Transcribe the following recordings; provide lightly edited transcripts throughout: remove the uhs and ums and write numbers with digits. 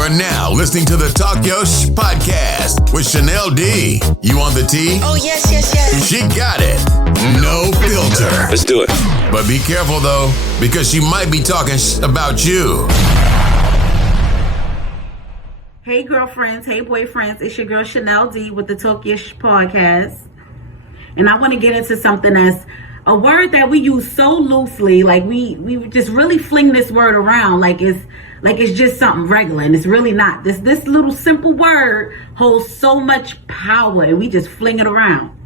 are now listening to the Talk Yo Shh podcast with Chanel D. You on the T? Oh, yes. She got it. No filter. Let's do it. But be careful, though, because she might be talking about you. Hey, girlfriends. Hey, boyfriends. It's your girl, Chanel D, with the Talk Yo Shh podcast. And I want to get into something that's a word that we use so loosely. Like, we just really fling this word around like it's just something regular, and it's really not. This little simple word holds so much power, and we just fling it around.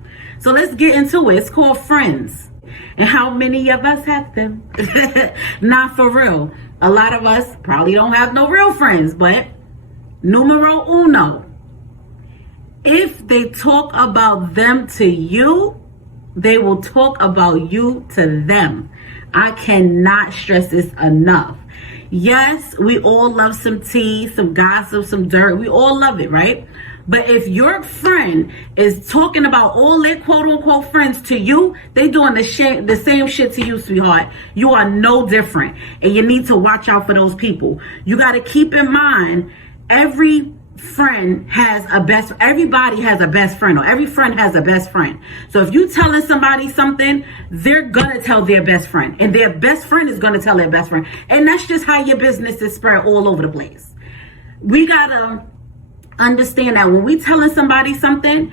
So let's get into it. It's called friends. And how many of us have them? Not for real. A lot of us probably don't have no real friends, but numero uno. If they talk about them to you, they will talk about you to them. I cannot stress this enough. Yes, we all love some tea, some gossip, some dirt. We all love it, right? But if your friend is talking about all their quote-unquote friends to you, they doing the same shit to you, sweetheart. You are no different. And you need to watch out for those people. You got to keep in mind, everybody has a best friend, or every friend has a best friend. So if you telling somebody something, they're gonna tell their best friend, and their best friend is gonna tell their best friend. And that's just how your business is spread all over the place. We gotta understand that when we telling somebody something,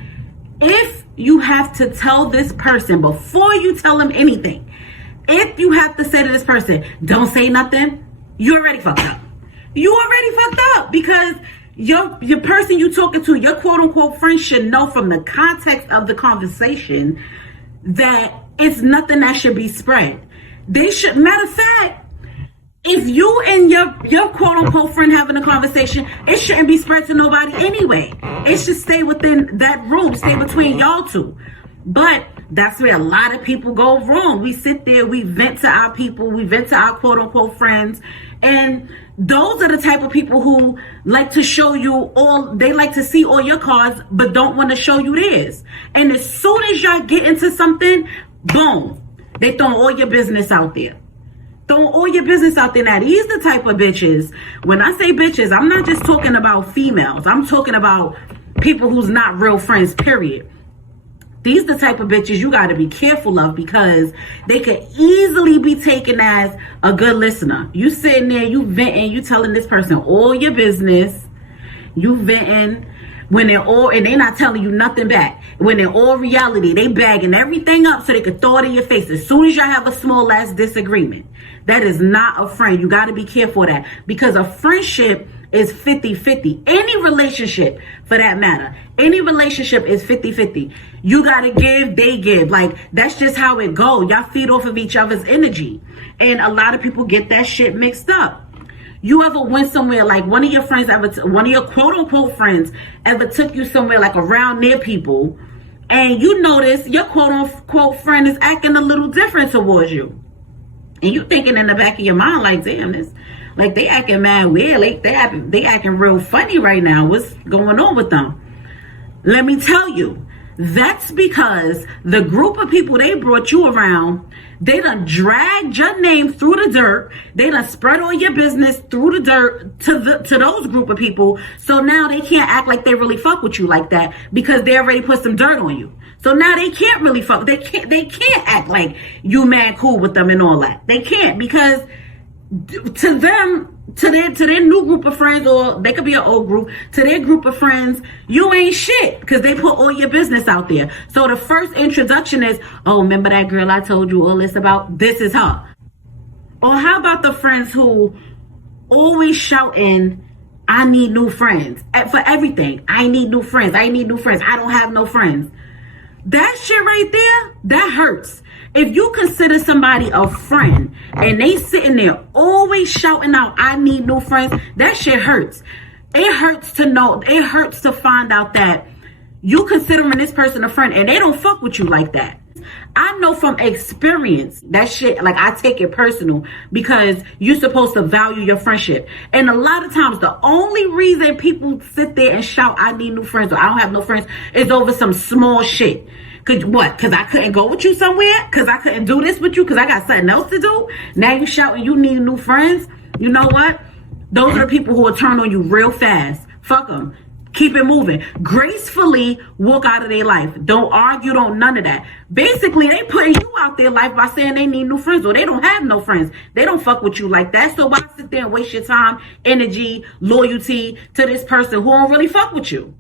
if you have to tell this person before you tell them anything, if you have to say to this person, don't say nothing, you already fucked up. You already fucked up, because your person you talking to, your quote-unquote friend, should know from the context of the conversation that it's nothing that should be spread. Matter of fact, if you and your quote-unquote friend having a conversation, it shouldn't be spread to nobody anyway. It should stay within that room, stay between y'all two. But that's where a lot of people go wrong. We sit there, we vent to our people, we vent to our quote-unquote friends, and those are the type of people who like to show you they like to see all your cards, but don't want to show you theirs. And as soon as y'all get into something, boom, they throw all your business out there. Now, these the type of bitches. When I say bitches, I'm not just talking about females. I'm talking about people who's not real friends, period. These the type of bitches you got to be careful of, because they could easily be taken as a good listener. You sitting there, you venting, you telling this person all your business. You venting when and they not telling you nothing back. When in all reality, they bagging everything up so they could throw it in your face as soon as y'all have a small ass disagreement. That is not a friend. You got to be careful of that, because a friendship is 50-50. Any relationship, for that matter, any relationship is 50-50. You got to give, they give. Like, that's just how it goes. Y'all feed off of each other's energy. And a lot of people get that shit mixed up. You ever went somewhere, like one of your quote-unquote friends ever took you somewhere, like around near people, and you notice your quote-unquote friend is acting a little different towards you. And you thinking in the back of your mind, like, damn, like, they acting mad weird. Like, they acting real funny right now. What's going on with them? Let me tell you, that's because the group of people they brought you around, they done dragged your name through the dirt. They done spread all your business through the dirt to those group of people. So now they can't act like they really fuck with you like that, because they already put some dirt on you. So now they can't really fuck. They can't act like you mad cool with them and all that. They can't, because to them, to their new group of friends, or they could be an old group, to their group of friends, you ain't shit, because they put all your business out there. So the first introduction is, oh, remember that girl I told you all this about? This is her. Or how about the friends who always shouting, I need new friends for everything. I need new friends. I need new friends. I don't have no friends. That shit right there, that hurts. If you consider somebody a friend and they sitting there always shouting out, I need new friends, that shit hurts. It hurts to find out that you considering this person a friend and they don't fuck with you like that. I know from experience that shit, like, I take it personal, because you're supposed to value your friendship. And a lot of times the only reason people sit there and shout, I need new friends, or I don't have no friends, is over some small shit. Because I couldn't go with you somewhere? Because I couldn't do this with you? Because I got something else to do? Now you shouting you need new friends? You know what? Those are the people who will turn on you real fast. Fuck them. Keep it moving. Gracefully walk out of their life. Don't argue, don't none of that. Basically, they putting you out their life by saying they need new friends, or they don't have no friends. They don't fuck with you like that. So why sit there and waste your time, energy, loyalty to this person who don't really fuck with you?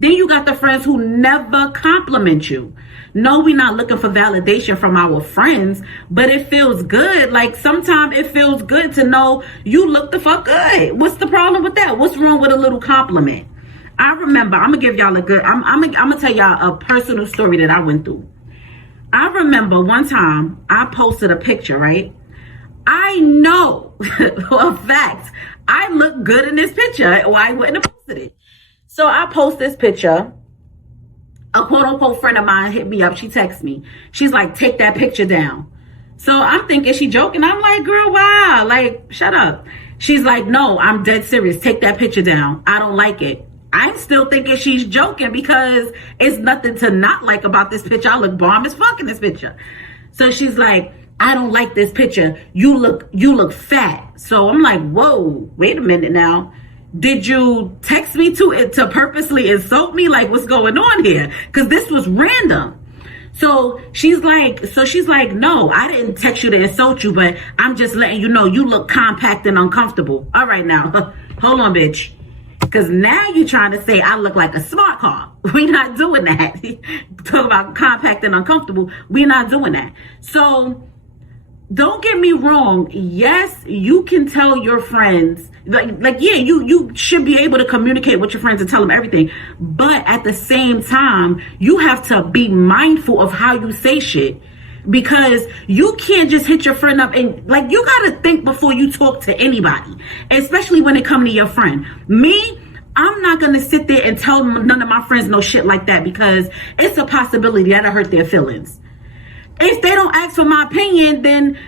Then you got the friends who never compliment you. No, we're not looking for validation from our friends, but it feels good. Like sometimes it feels good to know you look the fuck good. What's the problem with that? What's wrong with a little compliment? I remember, I'm gonna give y'all a good, I'm gonna tell y'all a personal story that I went through. I remember one time I posted a picture, right? I know for a fact I look good in this picture, or I wouldn't have posted it. So I post this picture. A quote-unquote friend of mine hit me up. She texted me. She's like, take that picture down. So I'm thinking she joking. I'm like, girl, wow. Like, shut up. She's like, no, I'm dead serious. Take that picture down. I don't like it. I'm still thinking she's joking because it's nothing to not like about this picture. I look bomb as fuck in this picture. So she's like, I don't like this picture. You look fat. So I'm like, whoa, wait a minute now. Did you text me to purposely insult me? Like, what's going on here? Because this was random. So she's like, no, I didn't text you to insult you, but I'm just letting you know you look compact and uncomfortable. All right, now, hold on, bitch. Because now you're trying to say I look like a smart car. We're not doing that. Talk about compact and uncomfortable. We're not doing that. So don't get me wrong. Yes, you can tell your friends, yeah, you should be able to communicate with your friends and tell them everything. But at the same time, you have to be mindful of how you say shit. Because you can't just hit your friend up and like, you got to think before you talk to anybody, especially when it comes to your friend. Me, I'm not going to sit there and tell none of my friends no shit like that, because it's a possibility that'll hurt their feelings. If they don't ask for my opinion, then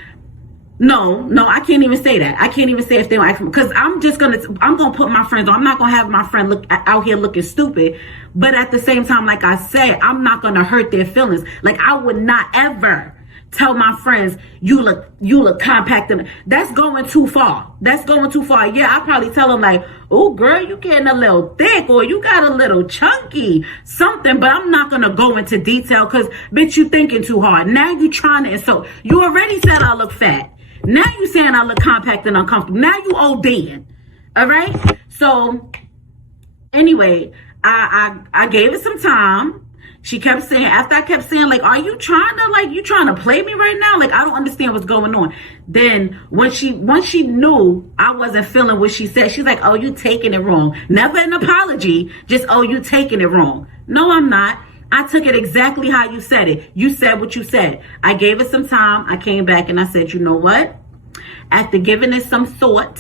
no, I can't even say that. I can't even say if they don't ask me, because I'm going to put my friends on. I'm not going to have my friend look out here looking stupid. But at the same time, like I said, I'm not going to hurt their feelings. Like, I would not ever tell my friends, you look compact. And that's going too far. That's going too far. Yeah, I'll probably tell them like, oh girl, you getting a little thick, or you got a little chunky, something. But I'm not going to go into detail, because bitch, you thinking too hard. Now you trying to insult. You already said I look fat. Now you saying I look compact and uncomfortable. Now you ODing. All right. So anyway, I gave it some time. She kept saying, after I kept saying, like, are you trying to play me right now? Like, I don't understand what's going on. Then once she knew I wasn't feeling what she said, she's like, oh, you taking it wrong. Never an apology, just, oh, you taking it wrong. No, I'm not. I took it exactly how you said it. You said what you said. I gave it some time. I came back and I said, you know what? After giving it some thought,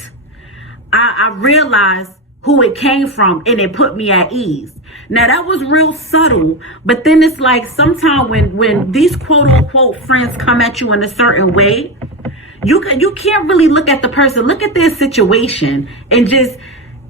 I realized who it came from, and it put me at ease. Now that was real subtle, but then it's like sometimes when these quote unquote friends come at you in a certain way, you can't really look at the person, look at their situation, and just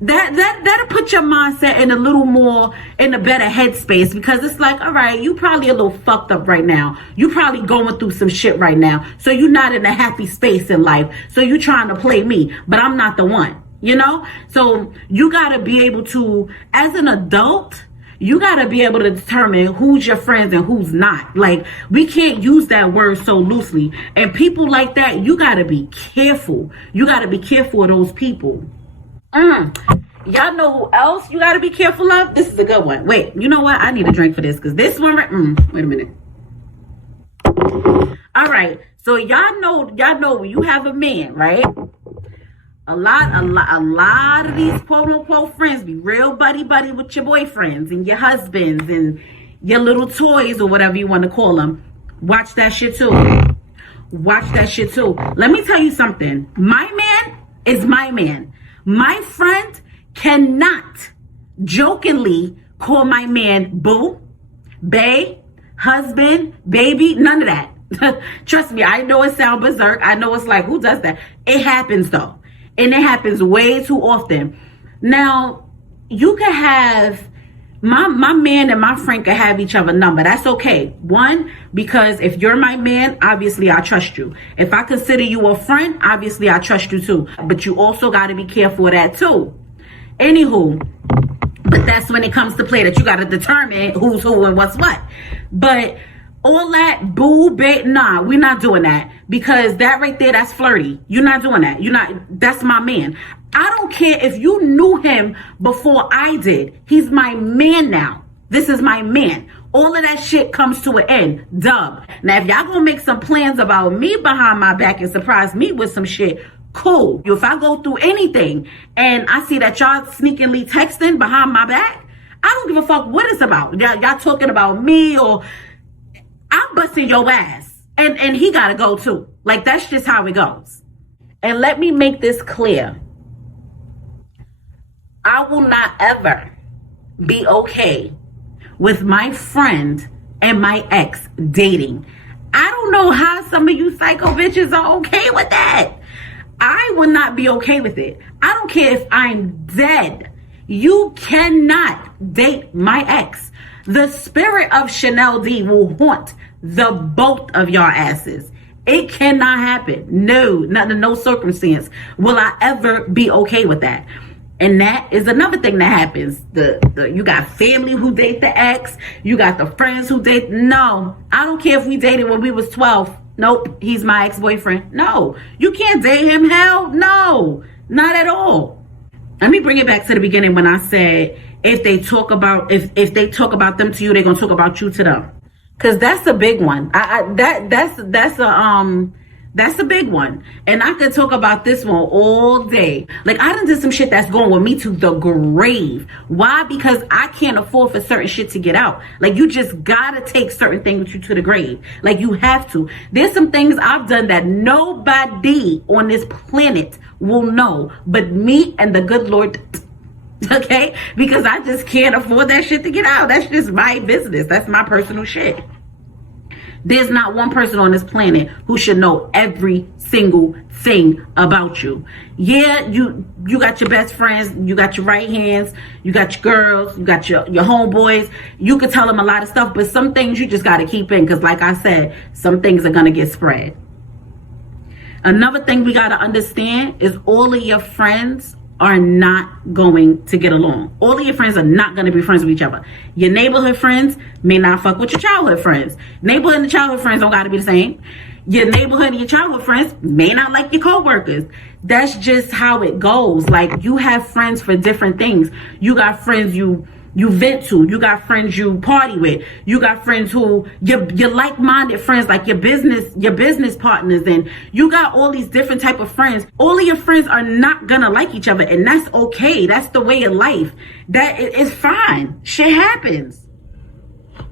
that'll put your mindset in a little more in a better headspace, because it's like, all right, you probably a little fucked up right now. You probably going through some shit right now. So you're not in a happy space in life. So you're trying to play me, but I'm not the one, you know? So you got to be able to, as an adult, you got to be able to determine who's your friends and who's not. Like, we can't use that word so loosely. And people like that, you got to be careful. You got to be careful of those people. Y'all know who else you got to be careful of? This is a good one. Wait, you know what? I need a drink for this, because this one, wait a minute. All right. So y'all know when you have a man, right? A lot of these quote unquote friends be real buddy with your boyfriends and your husbands and your little toys or whatever you want to call them. Watch that shit too. Watch that shit too. Let me tell you something. My man is my man. My friend cannot jokingly call my man boo, bae, husband, baby, none of that. Trust me, I know it sounds berserk. I know it's like, who does that? It happens though. And it happens way too often. Now, you can have My man and my friend can have each other number. That's okay. One, because if you're my man, obviously I trust you. If I consider you a friend, obviously I trust you too. But you also got to be careful of that too. Anywho, but that's when it comes to play that you got to determine who's who and what's what. But all that boo bait, nah, we're not doing that, because that right there, that's flirty. You're not doing that. That's my man. I don't care if you knew him before I did. He's my man now. This is my man. All of that shit comes to an end. Dub. Now, if y'all gonna make some plans about me behind my back and surprise me with some shit, cool. If I go through anything and I see that y'all sneakily texting behind my back, I don't give a fuck what it's about. Y'all talking about me, or I'm busting your ass. And he gotta go too. Like, that's just how it goes. And let me make this clear. I will not ever be okay with my friend and my ex dating. I don't know how some of you psycho bitches are okay with that. I will not be okay with it. I don't care if I'm dead. You cannot date my ex. The spirit of Chanel D will haunt the both of y'all asses. It cannot happen. No, not in no circumstance will I ever be okay with that. And that is another thing that happens. You got family who date the ex. You got the friends who date. No, I don't care if we dated when we was 12. Nope, he's my ex-boyfriend. No, you can't date him. Hell no, not at all. Let me bring it back to the beginning when I said if they talk about them to you, they're gonna talk about you to them. Cause that's a big one. That's a big one. And I could talk about this one all day. Like, I done did some shit that's going with me to the grave. Why? Because I can't afford for certain shit to get out. Like, you just gotta take certain things with you to the grave. Like, you have to. There's some things I've done that nobody on this planet will know but me and the good Lord. Okay? Because I just can't afford that shit to get out. That's just my business. That's my personal shit. There's not one person on this planet who should know every single thing about you. Yeah, you got your best friends, you got your right hands, you got your girls, you got your homeboys. You could tell them a lot of stuff, but some things you just got to keep in, because like I said, some things are going to get spread. Another thing we got to understand is all of your friends are not going to get along. All of your friends are not going to be friends with each other. Your neighborhood friends may not fuck with your childhood friends. Neighborhood and the childhood friends don't got to be the same. Your neighborhood and your childhood friends may not like your coworkers. That's just how it goes. Like, you have friends for different things. You got friends you vent to. You got friends you party with. You got friends who you're like-minded friends, like your business partners, and you got all these different type of friends. All of your friends are not gonna like each other, and that's okay. That's the way of life. That is fine. Shit happens.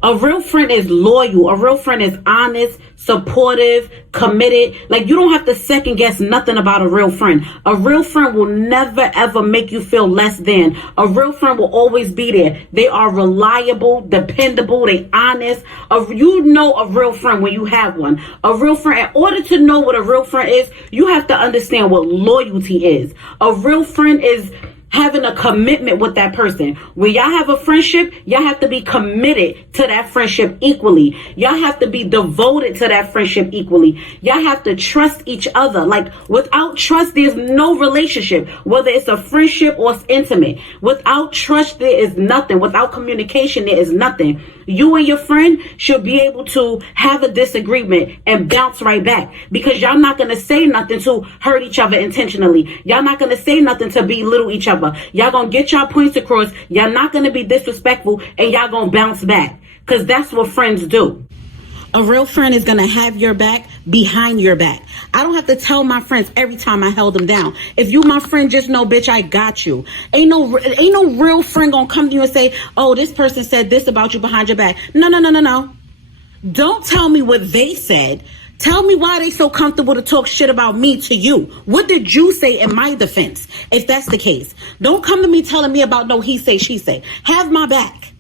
A real friend is loyal. A real friend is honest, supportive, committed. Like, you don't have to second guess nothing about a real friend. A real friend will never ever make you feel less than. A real friend will always be there. They are reliable, dependable, they honest. You know a real friend when you have one. A real friend, in order to know what a real friend is, you have to understand what loyalty is. A real friend is having a commitment with that person. When y'all have a friendship, y'all have to be committed to that friendship equally. Y'all have to be devoted to that friendship equally. Y'all have to trust each other. Like, without trust, there's no relationship, whether it's a friendship or it's intimate. Without trust, there is nothing. Without communication, there is nothing. You and your friend should be able to have a disagreement and bounce right back, because y'all not going to say nothing to hurt each other intentionally. Y'all not going to say nothing to belittle each other. Y'all gonna get y'all points across. Y'all not gonna be disrespectful, and y'all gonna bounce back, because that's what friends do. A real friend is gonna have your back behind your back. I don't have to tell my friends every time I held them down. If you my friend, just know, bitch, I got you. Ain't no real friend gonna come to you and say, oh, this person said this about you behind your back. No. Don't tell me what they said. Tell me why they so comfortable to talk shit about me to you. What did you say in my defense, if that's the case? Don't come to me telling me about no he say, she say. Have my back.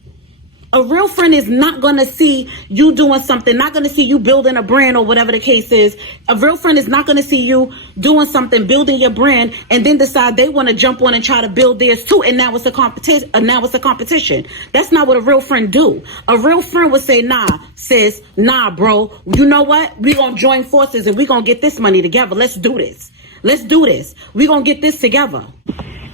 A real friend is not going to see you doing something, not going to see you building a brand or whatever the case is. A real friend is not going to see you doing something, building your brand, and then decide they want to jump on and try to build theirs too. And now it's a competition. That's not what a real friend do. A real friend would say, nah, sis, nah, bro. You know what? We're going to join forces and we're going to get this money together. Let's do this. We're going to get this together.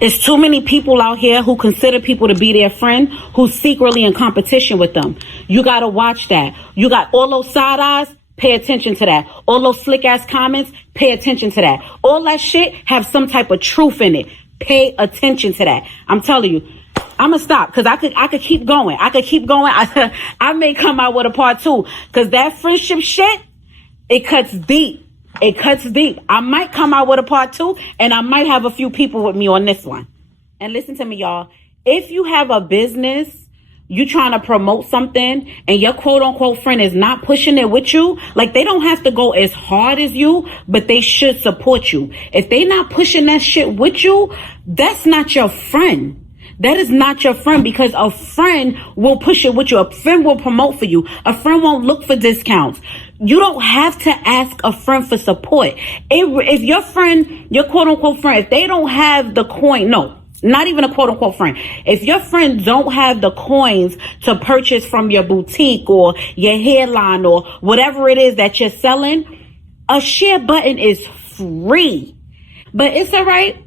It's too many people out here who consider people to be their friend who's secretly in competition with them. You got to watch that. You got all those side eyes. Pay attention to that. All those slick ass comments. Pay attention to that. All that shit have some type of truth in it. Pay attention to that. I'm telling you. I'm gonna stop because I could keep going. I may come out with a part 2 because that friendship shit, it cuts deep. I might come out with a part 2 and I might have a few people with me on this one. And listen to me, y'all. If you have a business, you trying to promote something and your quote unquote friend is not pushing it with you, like they don't have to go as hard as you, but they should support you. If they not pushing that shit with you, that's not your friend. That is not your friend because a friend will push it with you. A friend will promote for you. A friend won't look for discounts. You don't have to ask a friend for support. If your friend, your quote unquote friend, if they don't have the coin, no, not even a quote unquote friend. If your friend don't have the coins to purchase from your boutique or your hairline or whatever it is that you're selling, a share button is free. But it's all right.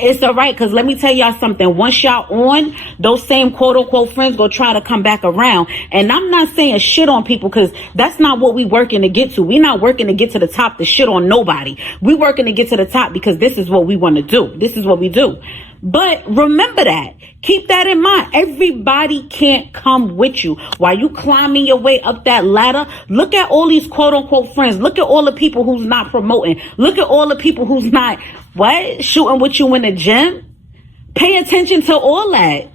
It's all right, because let me tell y'all something. Once y'all on, those same quote-unquote friends go try to come back around. And I'm not saying shit on people, because that's not what we working to get to. We not working to get to the top to shit on nobody. We working to get to the top because this is what we want to do. This is what we do. But remember that. Keep that in mind. Everybody can't come with you. While you climbing your way up that ladder, look at all these quote-unquote friends. Look at all the people who's not promoting. Look at all the people who's not shooting with you in the gym. Pay attention to all that,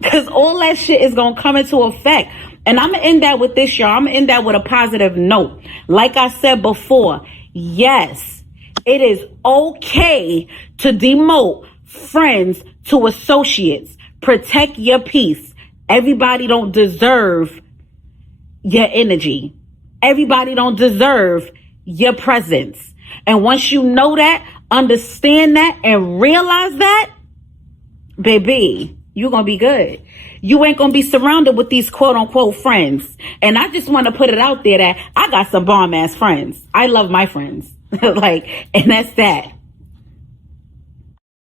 because all that shit is gonna come into effect. And I'm gonna end that with this, y'all. I'm gonna end that with a positive note. Like I said before, yes, it is okay to demote friends to associates. Protect your peace. Everybody don't deserve your energy. Everybody don't deserve your presence. And once you know that, understand that, and realize that, baby, you're going to be good. You ain't going to be surrounded with these quote unquote friends. And I just want to put it out there that I got some bomb ass friends. I love my friends. And that's that.